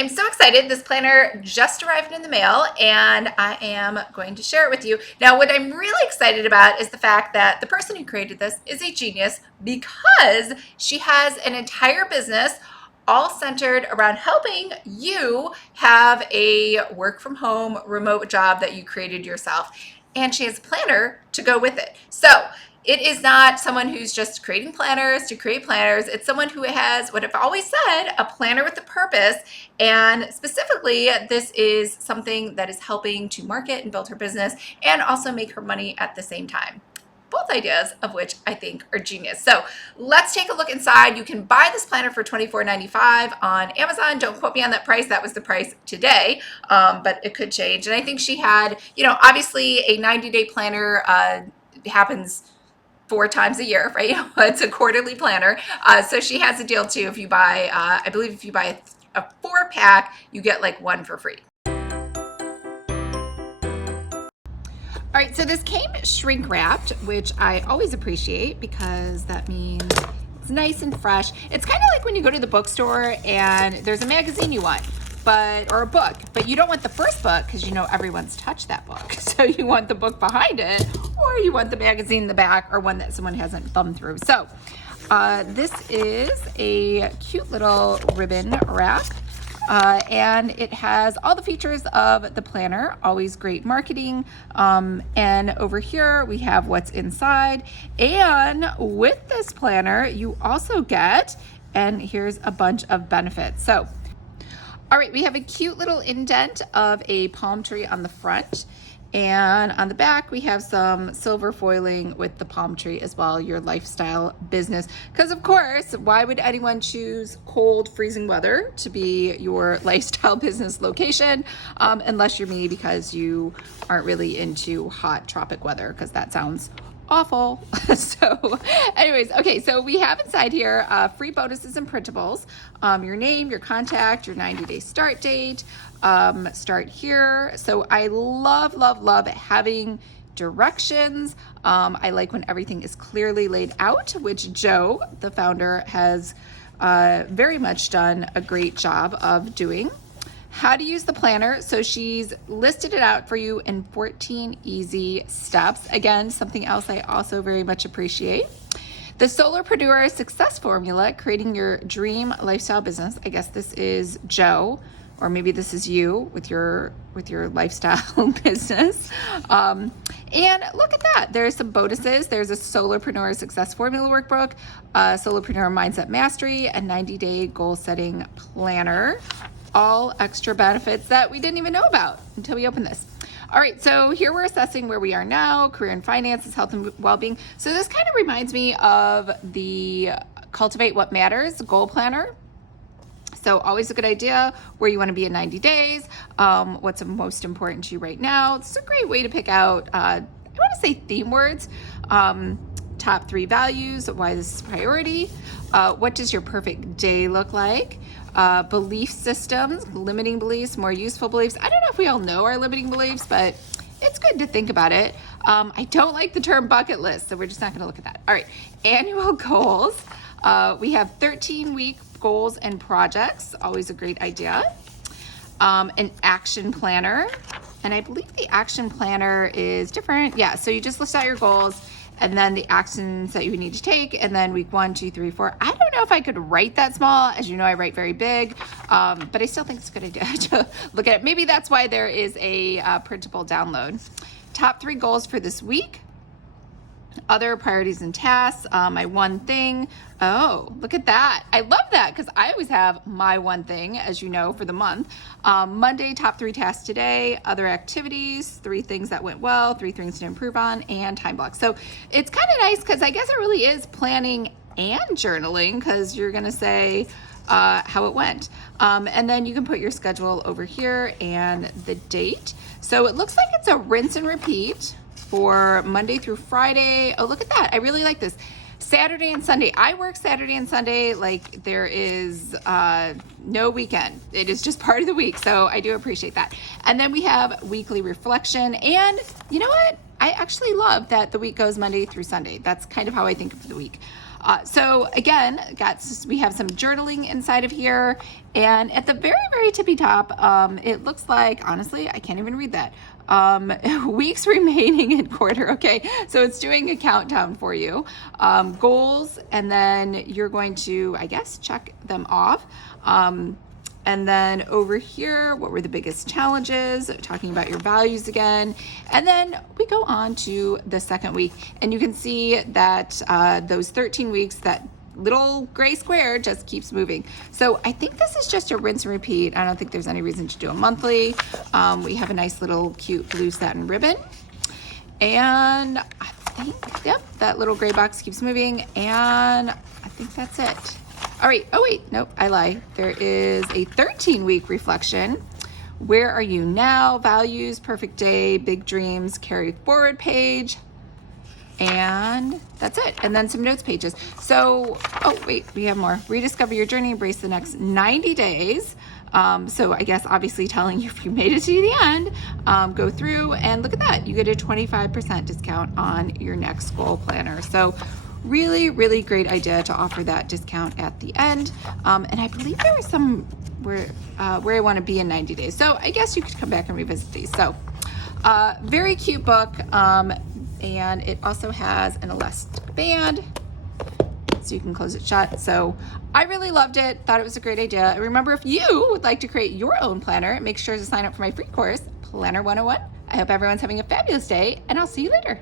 I'm so excited. This planner just arrived in the mail and I am going to share it with you. Now, what I'm really excited about is the fact that the person who created this is a genius because she has an entire business all centered around helping you have a work from home remote job that you created yourself. And she has a planner to go with it. So it is not someone who's just creating planners to create planners. It's someone who has, what I've always said, a planner with a purpose. And specifically, this is something that is helping to market and build her business and also make her money at the same time. Both ideas of which I think are genius. So let's take a look inside. You can buy this planner for $24.95 on Amazon. Don't quote me on that price. That was the price today, but it could change. And I think she had, obviously a 90-day planner happens 4 times a year, right? It's a quarterly planner. So she has a deal too. If you buy, I believe if you buy a 4-pack, you get like 1 for free. All right, so this came shrink wrapped, which I always appreciate because that means it's nice and fresh. It's kind of like when you go to the bookstore and there's a magazine you want, or a book, but you don't want the first book because everyone's touched that book. So you want the book behind it, or you want the magazine in the back, or one that someone hasn't thumbed through. So this is a cute little ribbon wrap. And it has all the features of the planner, always great marketing. And over here we have what's inside. And with this planner, you also get, and here's a bunch of benefits. So, all right, we have a cute little indent of a palm tree on the front. And on the back, we have some silver foiling with the palm tree as well, your lifestyle business. Because of course, why would anyone choose cold, freezing weather to be your lifestyle business location? Unless you're me, because you aren't really into hot tropic weather, because that sounds awful. So anyways, okay, so we have inside here free bonuses and printables, your name, your contact, your 90-day start date, start here. So I love having directions. I like when everything is clearly laid out, which Joe, the founder, has very much done a great job of doing. How to use the planner. So she's listed it out for you in 14 easy steps. Again, something else I also very much appreciate. The Solopreneur Success Formula, creating your dream lifestyle business. I guess this is Joe, or maybe this is you with your lifestyle business. And look at that. There's some bonuses. There's a Solopreneur Success Formula workbook, Solopreneur Mindset Mastery, a 90-day goal setting planner. All extra benefits that we didn't even know about until we opened this. All right, so here we're assessing where we are now, career and finances, health and well-being. So this kind of reminds me of the Cultivate What Matters goal planner. So always a good idea where you want to be in 90 days, what's most important to you right now. It's a great way to pick out, I want to say theme words, top 3 values, why this is a priority, what does your perfect day look like, belief systems, limiting beliefs, more useful beliefs. I don't know if we all know our limiting beliefs, but it's good to think about it. I don't like the term bucket list, so we're just not going to look at that. All right, annual goals. We have 13-week goals and projects, always a great idea. An action planner, and I believe the action planner is different. Yeah, so you just list out your goals and then the actions that you need to take, and then week 1, 2, 3, 4. I don't know if I could write that small. As you know, I write very big, but I still think it's a good idea to look at it. Maybe that's why there is a printable download. Top 3 goals for this week. Other priorities and tasks, my one thing. Oh, look at that. I love that because I always have my one thing, as you know, for the month. Monday, top 3 tasks today, other activities, 3 things that went well, 3 things to improve on, and time blocks. So it's kind of nice because I guess it really is planning and journaling because you're going to say how it went. And then you can put your schedule over here and the date. So it looks like it's a rinse and repeat for Monday through Friday. Oh, look at that. I really like this. Saturday and Sunday. I work Saturday and Sunday like there is no weekend. It is just part of the week. So I do appreciate that. And then we have weekly reflection. And you know what? I actually love that the week goes Monday through Sunday. That's kind of how I think of the week. So again, we have some journaling inside of here, and at the very, very tippy top, it looks like, honestly, I can't even read that. Weeks remaining in quarter. Okay, so it's doing a countdown for you. Goals, and then you're going to, I guess, check them off. And then over here, what were the biggest challenges? Talking about your values again. And then we go on to the second week, and you can see that those 13 weeks, that little gray square just keeps moving. So I think this is just a rinse and repeat. I don't think there's any reason to do a monthly. We have a nice little cute blue satin ribbon. And I think, yep, that little gray box keeps moving. And I think that's it. All right, oh wait, nope, I lie. There is a 13-week reflection. Where are you now? Values, perfect day, big dreams, carry forward page. And that's it. And then some notes pages. So, oh wait, we have more. Rediscover your journey, embrace the next 90 days. So I guess obviously telling you if you made it to the end, go through and look at that. You get a 25% discount on your next goal planner. So really, really great idea to offer that discount at the end. And I believe there was some where I want to be in 90 days. So I guess you could come back and revisit these. So very cute book. And it also has an elastic band, so you can close it shut. So I really loved it, thought it was a great idea. And remember, if you would like to create your own planner, make sure to sign up for my free course, Planner 101. I hope everyone's having a fabulous day, and I'll see you later.